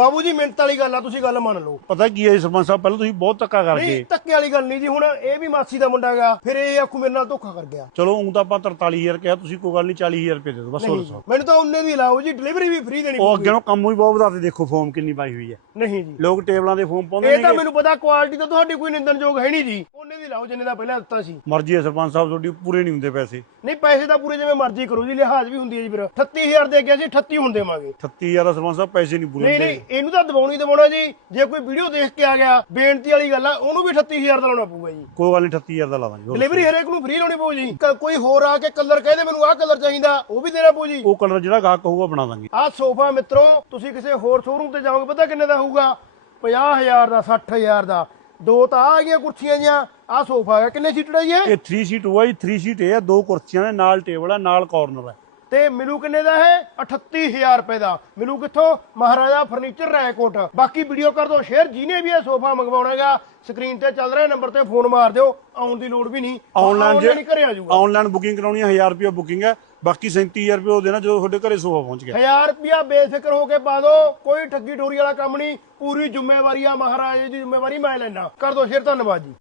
ਬਾਬੂ ਜੀ ਮਿੰਟ ਵਾਲੀ ਗੱਲ ਆ ਤੁਸੀਂ ਗੱਲ ਮੰਨ ਲਓ। ਪਤਾ ਕੀ ਹੈ ਸਰਪੰਚ ਸਾਹਿਬ ਪਹਿਲਾਂ ਤੁਸੀਂ ਬਹੁਤ ਧੱਕਾ ਕਰ ਨਹੀਂ ਧੱਕੇ ਵਾਲੀ ਗੱਲ ਨਹੀਂ ਜੀ ਹੁਣ ਇਹ ਵੀ ਮਾਸੀ ਦਾ ਮੁੰਡਾ ਗਾ ਫਿਰ ਇਹ ਆਖੂ ਮੇਰੇ ਨਾਲ ਧੋਖਾ ਕਰ ਗਿਆ। ਚਲੋ ਉਂ ਤਾਂ ਆਪਾਂ 43000 ਕਿਹਾ ਤੁਸੀਂ ਕੋਈ ਗੱਲ ਨਹੀਂ 40000 ਰੁਪਏ ਦੇ ਦਿਓ ਬਸ ਹੋਰ ਨਹੀਂ ਦੱਸੋ। ਮੈਨੂੰ ਤਾਂ ਉਹਨੇ ਦੀ ਲਾਓ ਜੀ ਡਿਲੀਵਰੀ ਵੀ ਫ੍ਰੀ ਦੇਣੀ ਉਹ। ਅੱਗੇ ਨੂੰ ਕੰਮ ਵੀ ਬਹੁਤ ਵਧਾਤੇ ਦੇਖੋ ਫੋਮ ਕਿੰਨੀ ਪਾਈ ਹੋਈ ਹੈ। ਨਹੀਂ ਜੀ। ਲੋਕ ਟੇਬਲਾਂ ਦੇ ਫੋਮ ਪਾਉਂਦੇ ਇਹ ਤਾਂ ਮੈਨੂੰ ਪਤਾ ਕੁਆਲਿਟੀ ਤਾਂ ਤੁਹਾਡੀ ਕੋਈ ਨਿੰਦਣਯੋਗ ਹੈ ਨਹੀਂ ਜੀ। ਉਹਨੇ ਦੀ ਲਾਓ ਜਿੰਨੇ ਦਾ ਪਹਿਲਾਂ ਦਿੱਤਾ ਸੀ। ਮਰਜ਼ੀ ਹੈ ਸਰਪੰਚ ਸਾਹਿਬ ਤੁਹਾਡੀ ਪੂਰੇ ਨਹੀਂ ਹੁੰਦੇ ਪੈਸੇ। ਨਹੀਂ ਪੈਸੇ ਤਾਂ ਪੂਰੇ ਜਿਵੇਂ ਮਰਜ਼ੀ ਕਰੋ ਜੀ ਲਿਹਾਜ਼ ਵੀ ਹੁੰਦੀ ਹੈ ਜੀ ਫਿਰ। 38000 ਦੇ ਗਿਆ ਸੀ 38 ਹੁਣ ਦੇਵਾਂਗੇ। 38000 ਦਾ ਸਰਪੰਚ ਸਾਹਿਬ ਪੈਸੇ ਨਹੀਂ ਪੂਰੇ ਨਹੀਂ ਨਹੀਂ ਇਹਨੂੰ ਤਾਂ ਦਬਾਉਣੀ ਦਬਾਉਣਾ ਜੀ। ਜੇ ਕੋਈ ਵੀਡੀਓ ਦੇਖ ਕੇ ਆ ਗਿਆ ਬੇਨਤੀ ਵਾਲੀ ਗੱਲ ਆ ਉਹਨੂੰ ਵੀ 38000 ਦਾ ਲਾਉਣਾ ਪਊਗਾ ਜੀ। ਕੋਈ ਗੱਲ ਨਹੀਂ 38000 ਦਾ ਲਾ ਦਾਂਗੇ ਹੋਰ। ਡਿਲੀਵਰੀ ਹਰੇਕ ਨੂੰ ਫ੍ਰੀ ਲਾਉਣੀ ਪਊ ਜੀ। ਕ- ਕੋਈ ਹੋਰ ਆ ਕੇ ਕਲਰ ਕਹਦੇ ਮੈਨੂੰ ਆਹ ਕਲਰ ਚਾਹੀਦਾ ਉਹ ਵੀ ਦੇਣਾ ਪਊ ਜੀ। ਉਹ ਕਲਰ ਜਿਹੜਾ ਗਾਹਕ ਕਹੂਗਾ ਬਣਾ ਦਾਂਗੇ। ਆਹ ਸੋਫਾ ਮਿੱਤਰੋ ਤੁਸੀਂ ਕਿਸੇ ਹੋਰ ਸ਼ੋਰੂਮ ਤੇ ਜਾਓਗੇ ਪਤਾ ਕਿੰਨੇ ਦਾ ਹੋਊਗਾ? 50000 ਦਾ 60000 ਦਾ। ਦੋ ਤਾਂ ਆ ਗਈਆਂ ਕੁਰਸੀਆਂ ਜੀਆਂ। ਆਹ ਸੋਫਾ ਹੈ ਕਿੰਨੇ ਸੀਟਡ ਹੈ ਜੀ ਇਹ? ਇਹ 3 ਸੀਟ ਹੋਆ ਜੀ। 3 ਸੀਟ ਇਹ ਆ। ਦੋ ਕੁਰਸੀਆਂ ਨੇ, ਨਾਲ ਟੇਬਲ ਆ, ਨਾਲ ਕਾਰਨਰ ਹੈ ਤੇ ਮਿਲੂ ਕਿੰਨੇ ਦਾ ਹੈ? 38000 ਰੁਪਏ ਦਾ। ਮਿਲੂ ਕਿੱਥੋਂ? ਮਹਾਰਾਜਾ ਫਰਨੀਚਰ ਰੈਕੋਟ ਬਾਕੀ ਵੀਡੀਓ ਕਰ ਦਿਓ ਸ਼ੇਅਰ ਜਿਹਨੇ ਵੀ ਇਹ ਸੋਫਾ ਮੰਗਵਾਉਣਾਗਾ ਸਕਰੀਨ ਤੇ ਚੱਲ ਰਿਹਾ ਨੰਬਰ ਤੇ ਫੋਨ ਮਾਰ ਦਿਓ। ਆਉਣ ਦੀ ਲੋੜ ਵੀ ਨਹੀਂ। ਆਨਲਾਈਨ Online ਹੀ ਘਰੇ ਆ ਜਾਊਗਾ। ਆਨਲਾਈਨ ਬੁਕਿੰਗ ਕਰਾਉਣੀ ਹੈ 1000 ਰੁਪਏ ਬੁਕਿੰਗ ਹੈ ਬਾਕੀ 37000 ਰੁਪਏ ਉਹ ਦੇਣਾ ਜਦੋਂ ਤੁਹਾਡੇ ਘਰੇ ਸੋਫਾ ਪਹੁੰਚ ਗਿਆ। 1000 ਰੁਪਿਆ ਬੇਫਿਕਰ ਹੋ ਕੇ ਪਾ ਦਿਓ ਕੋਈ ਠੱਗੀ ਠੋਰੀ ਵਾਲਾ ਕੰਮ ਨਹੀਂ। ਪੂਰੀ ਜ਼ਿੰਮੇਵਾਰੀ ਆ ਮਹਾਰਾਜੇ ਦੀ ਜ਼ਿੰਮੇਵਾਰੀ ਮੈਂ ਲੈਣਾ ਕਰ ਦਿਓ ਸ਼ੇਅਰ ਧੰਨਵਾਦ ਜੀ।